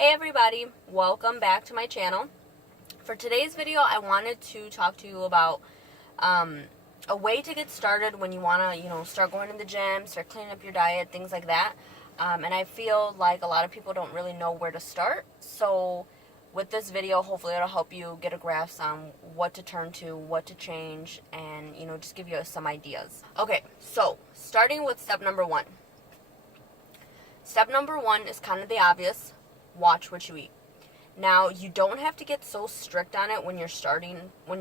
Hey everybody, welcome back to my channel. For today's video, I wanted to talk to you about a way to get started when you want to, start going to the gym, start cleaning up your diet, things like that. And I feel like a lot of people don't really know where to start. So with this video, hopefully it'll help you get a grasp on what to turn to, what to change, and, just give you some ideas. Okay, so starting with step number one. Step number one is kind of the obvious. Watch what you eat. Now, you don't have to get so strict on it when you're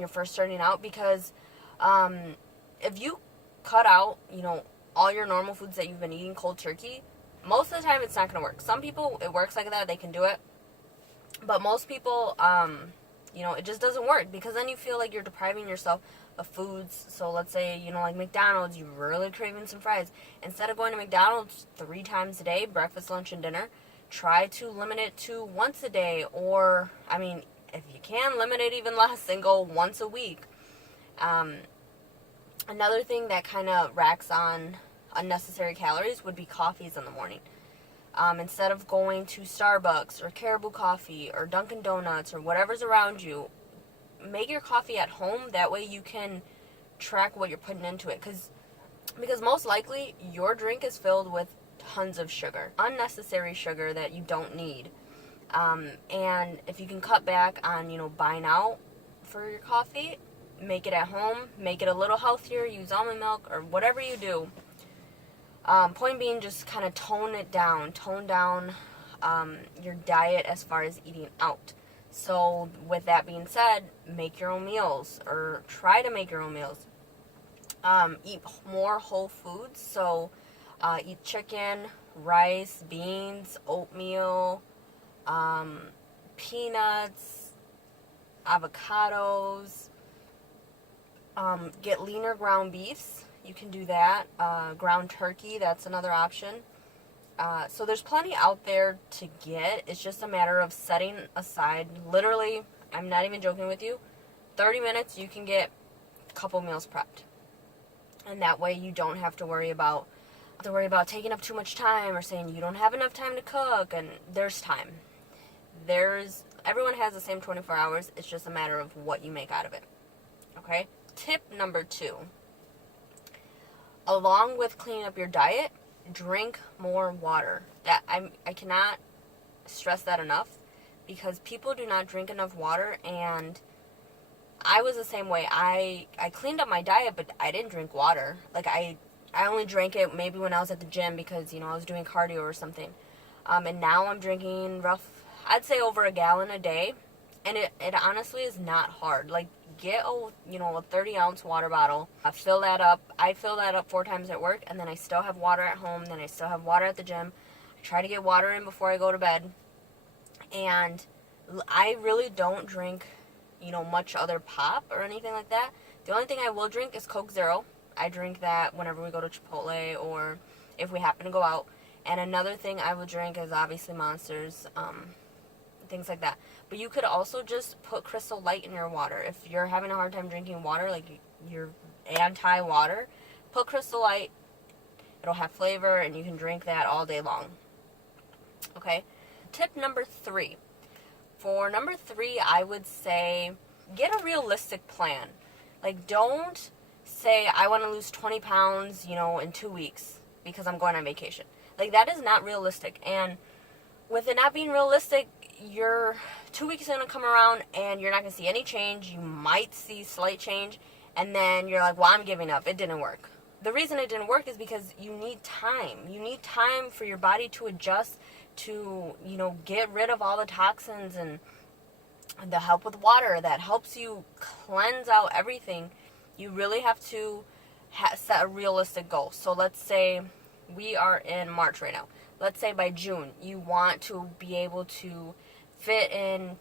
first starting out, because if you cut out, all your normal foods that you've been eating cold turkey, most of the time it's not going to work. Some people, it works like that, they can do it. But most people, it just doesn't work, because then you feel like you're depriving yourself of foods. So let's say, like McDonald's, you're really craving some fries. Instead of going to McDonald's 3 times a day, breakfast, lunch, and dinner, try to limit it to once a day, or, if you can, limit it even less and go once a week. Another thing that kind of racks on unnecessary calories would be coffees in the morning. Instead of going to Starbucks or Caribou Coffee or Dunkin' Donuts or whatever's around you, make your coffee at home. That way you can track what you're putting into it, because most likely your drink is filled with tons of sugar, unnecessary sugar that you don't need. And if you can cut back on, buying out for your coffee, make it at home, make it a little healthier, use almond milk or whatever you do. Point being, just kind of tone down your diet as far as eating out. So with that being said, make your own meals, or try to make your own meals. Eat more whole foods, so eat chicken, rice, beans, oatmeal, peanuts, avocados. Get leaner ground beefs. You can do that. Ground turkey, that's another option. So there's plenty out there to get. It's just a matter of setting aside, literally, I'm not even joking with you, 30 minutes you can get a couple meals prepped. And that way you don't have to worry about taking up too much time, or saying you don't have enough time to cook. And there's time. Everyone has the same 24 hours. It's just a matter of what you make out of it. Okay? Tip number 2. Along with cleaning up your diet, drink more water. That I cannot stress that enough, because people do not drink enough water, and I was the same way. I cleaned up my diet, but I didn't drink water. Like, I only drank it maybe when I was at the gym, because, I was doing cardio or something. And now I'm drinking I'd say over a gallon a day. And it honestly is not hard. Like, get a 30-ounce water bottle. Fill that up. I fill that up 4 times at work, and then I still have water at home. Then I still have water at the gym. I try to get water in before I go to bed. And I really don't drink, much other pop or anything like that. The only thing I will drink is Coke Zero. I drink that whenever we go to Chipotle, or if we happen to go out. And another thing I would drink is obviously Monsters, things like that. But you could also just put Crystal Light in your water. If you're having a hard time drinking water, like you're anti-water, put Crystal Light. It'll have flavor, and you can drink that all day long. Okay? Tip number 3. For number 3, I would say get a realistic plan. Like, don't say, I want to lose 20 pounds, in 2 weeks because I'm going on vacation. Like, that is not realistic. And with it not being realistic, your 2 weeks are going to come around and you're not going to see any change. You might see slight change, and then you're like, well, I'm giving up. It didn't work. The reason it didn't work is because you need time. You need time for your body to adjust, to, get rid of all the toxins, and the help with water that helps you cleanse out everything. You really have to set a realistic goal. So let's say we are in March right now. Let's say by June you want to be able to fit in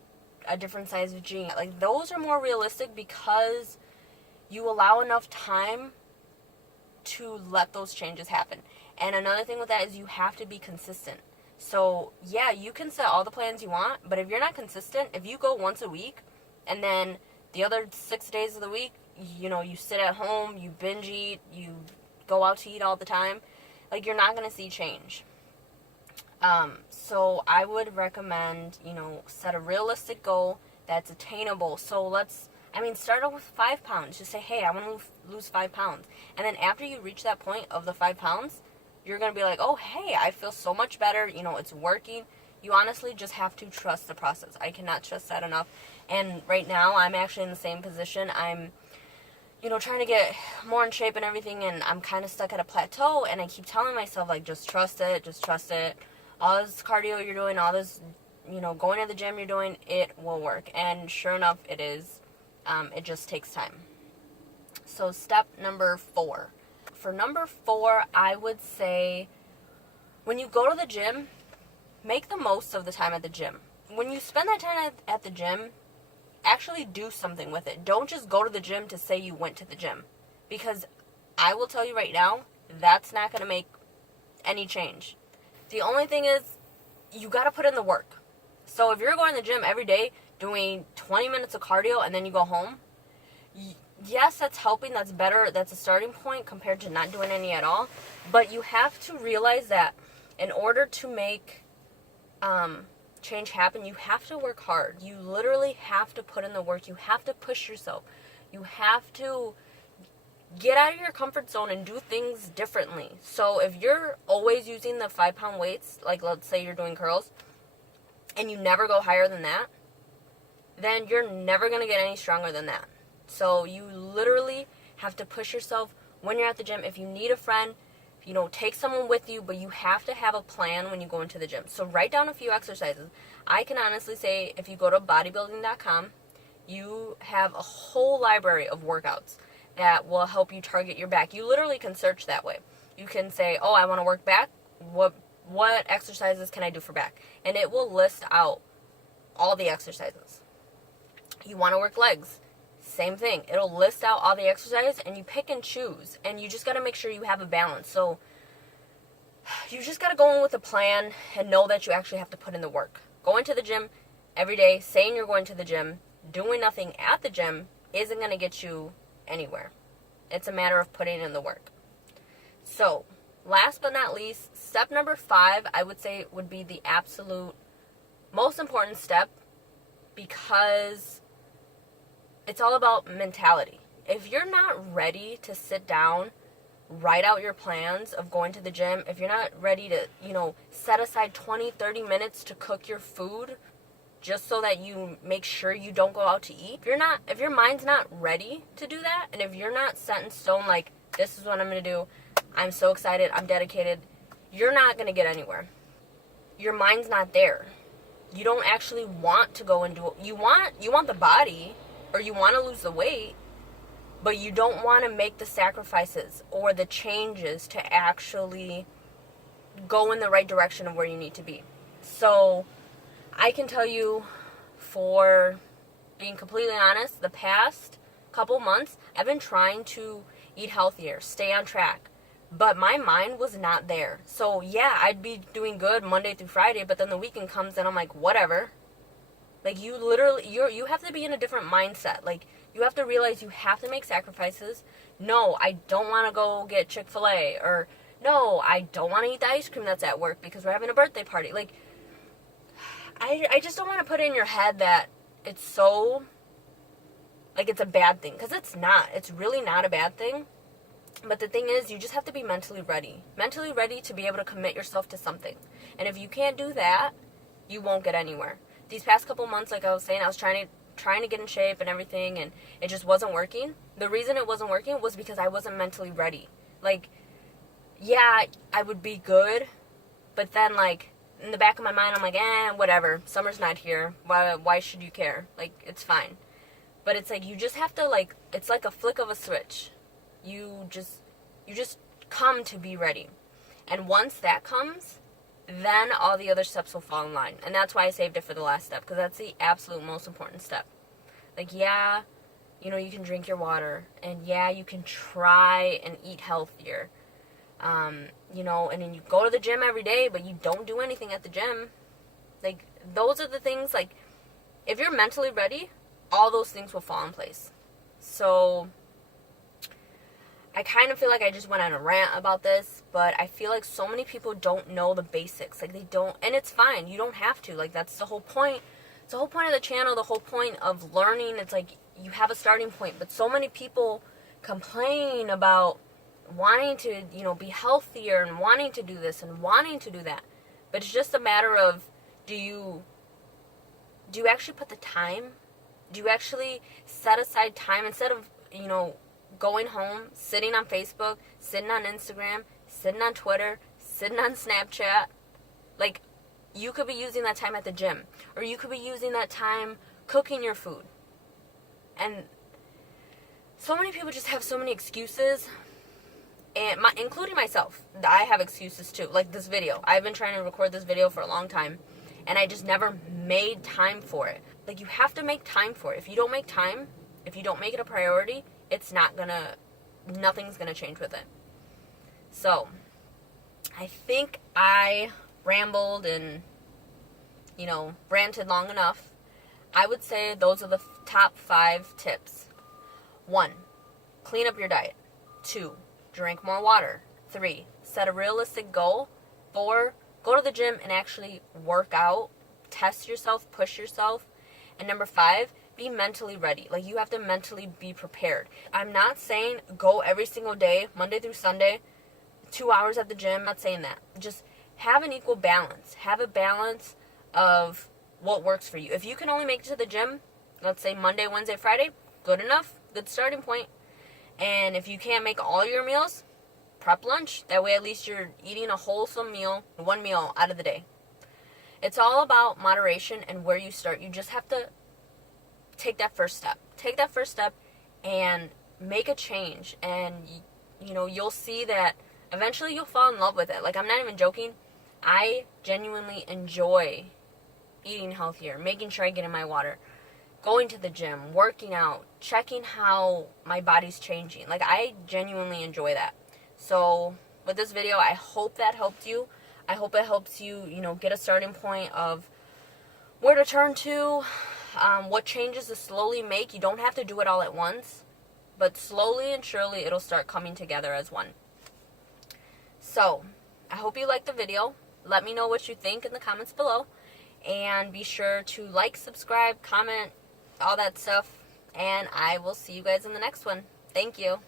a different size of jean. Like, those are more realistic, because you allow enough time to let those changes happen. And another thing with that is you have to be consistent. So yeah, you can set all the plans you want, but if you're not consistent, if you go once a week and then the other 6 days of the week, you sit at home, you binge eat, you go out to eat all the time, like, you're not going to see change. So I would recommend, set a realistic goal that's attainable. So start off with 5 pounds. Just say, hey, I want to lose 5 pounds. And then after you reach that point of the 5 pounds, you're going to be like, oh, hey, I feel so much better. It's working. You honestly just have to trust the process. I cannot stress that enough. And right now, I'm actually in the same position. I'm trying to get more in shape and everything, and I'm kind of stuck at a plateau, and I keep telling myself, like, just trust it. All this cardio you're doing, all this, going to the gym you're doing, it will work. And sure enough, it is. It just takes time. So step number 4. For number 4, I would say when you go to the gym, make the most of the time at the gym. When you spend that time at the gym, actually do something with it. Don't just go to the gym to say you went to the gym. Because I will tell you right now, that's not going to make any change. The only thing is, you got to put in the work. So if you're going to the gym every day, doing 20 minutes of cardio, and then you go home, yes, that's helping, that's better, that's a starting point compared to not doing any at all. But you have to realize that in order to make change happen, you have to work hard. You literally have to put in the work. You have to push yourself. You have to get out of your comfort zone and do things differently. So if you're always using the 5-pound weights, like let's say you're doing curls, and you never go higher than that, then you're never going to get any stronger than that. So you literally have to push yourself when you're at the gym. If you need a friend, take someone with you, but you have to have a plan when you go into the gym. So write down a few exercises. I can honestly say if you go to bodybuilding.com, you have a whole library of workouts that will help you target your back. You literally can search that way. You can say, oh, I want to work back. What exercises can I do for back? And it will list out all the exercises. You want to work legs. Same thing. It'll list out all the exercises, and you pick and choose. And you just got to make sure you have a balance. So you just got to go in with a plan and know that you actually have to put in the work. Going to the gym every day, saying you're going to the gym, doing nothing at the gym isn't going to get you anywhere. It's a matter of putting in the work. So last but not least, step number 5, I would say would be the absolute most important step, because it's all about mentality. If you're not ready to sit down, write out your plans of going to the gym, if you're not ready to, set aside 20, 30 minutes to cook your food just so that you make sure you don't go out to eat, if your mind's not ready to do that, and if you're not set in stone, like, this is what I'm going to do, I'm so excited, I'm dedicated, you're not going to get anywhere. Your mind's not there. You don't actually want to go and do it. You want the body, or you want to lose the weight, but you don't want to make the sacrifices or the changes to actually go in the right direction of where you need to be. So I can tell you, for being completely honest, the past couple months, I've been trying to eat healthier, stay on track, but my mind was not there. So yeah, I'd be doing good Monday through Friday, but then the weekend comes and I'm like, whatever. Like, you have to be in a different mindset. Like, you have to realize you have to make sacrifices. No, I don't want to go get Chick-fil-A. Or, no, I don't want to eat the ice cream that's at work because we're having a birthday party. Like, I just don't want to put in your head that it's so, like, it's a bad thing. Because it's not. It's really not a bad thing. But the thing is, you just have to be mentally ready. Mentally ready to be able to commit yourself to something. And if you can't do that, you won't get anywhere. These past couple months, like I was saying, I was trying to get in shape and everything, and it just wasn't working. The reason it wasn't working was because I wasn't mentally ready. Like, yeah, I would be good, but then, like, in the back of my mind, I'm like, whatever. Summer's not here. Why should you care? Like, it's fine. But it's like, you just have to, like, it's like a flick of a switch. You just come to be ready. And once that comes, then all the other steps will fall in line. And that's why I saved it for the last step, because that's the absolute most important step. Like, yeah, you can drink your water, and yeah, you can try and eat healthier, and then you go to the gym every day, but you don't do anything at the gym. Like, those are the things, like, if you're mentally ready, all those things will fall in place. So I kind of feel like I just went on a rant about this, but I feel like so many people don't know the basics. Like, they don't, and it's fine. You don't have to. Like, that's the whole point. It's the whole point of the channel, the whole point of learning. It's like you have a starting point, but so many people complain about wanting to, be healthier and wanting to do this and wanting to do that. But it's just a matter of, do you actually put the time? Do you actually set aside time instead of, going home, sitting on Facebook, sitting on Instagram, sitting on Twitter, sitting on Snapchat? Like, you could be using that time at the gym, or you could be using that time cooking your food. And so many people just have so many excuses, and including myself. I have excuses too. Like this video. I've been trying to record this video for a long time, and I just never made time for it. Like, you have to make time for it. If you don't make time, if you don't make it a priority, nothing's gonna change with it. So, I think I rambled and, ranted long enough. I would say those are the top 5 tips. 1, clean up your diet. 2, drink more water. 3, set a realistic goal. 4, go to the gym and actually work out. Test yourself, push yourself. And number 5, be mentally ready. Like, you have to mentally be prepared. I'm not saying go every single day, Monday through Sunday, 2 hours at the gym. I'm not saying that. Just have an equal balance. Have a balance of what works for you. If you can only make it to the gym, let's say Monday, Wednesday, Friday, good enough. Good starting point. And if you can't make all your meals, prep lunch. That way at least you're eating a wholesome meal, 1 meal out of the day. It's all about moderation and where you start. You just have to take that first step. Take that first step and make a change. And, you'll see that eventually you'll fall in love with it. Like, I'm not even joking. I genuinely enjoy eating healthier, making sure I get in my water, going to the gym, working out, checking how my body's changing. Like, I genuinely enjoy that. So, with this video, I hope that helped you. I hope it helps you, get a starting point of where to turn to, what changes to slowly make. You don't have to do it all at once, but slowly and surely it'll start coming together as one. So, I hope you liked the video. Let me know what you think in the comments below. And be sure to like, subscribe, comment, all that stuff. And I will see you guys in the next one. Thank you.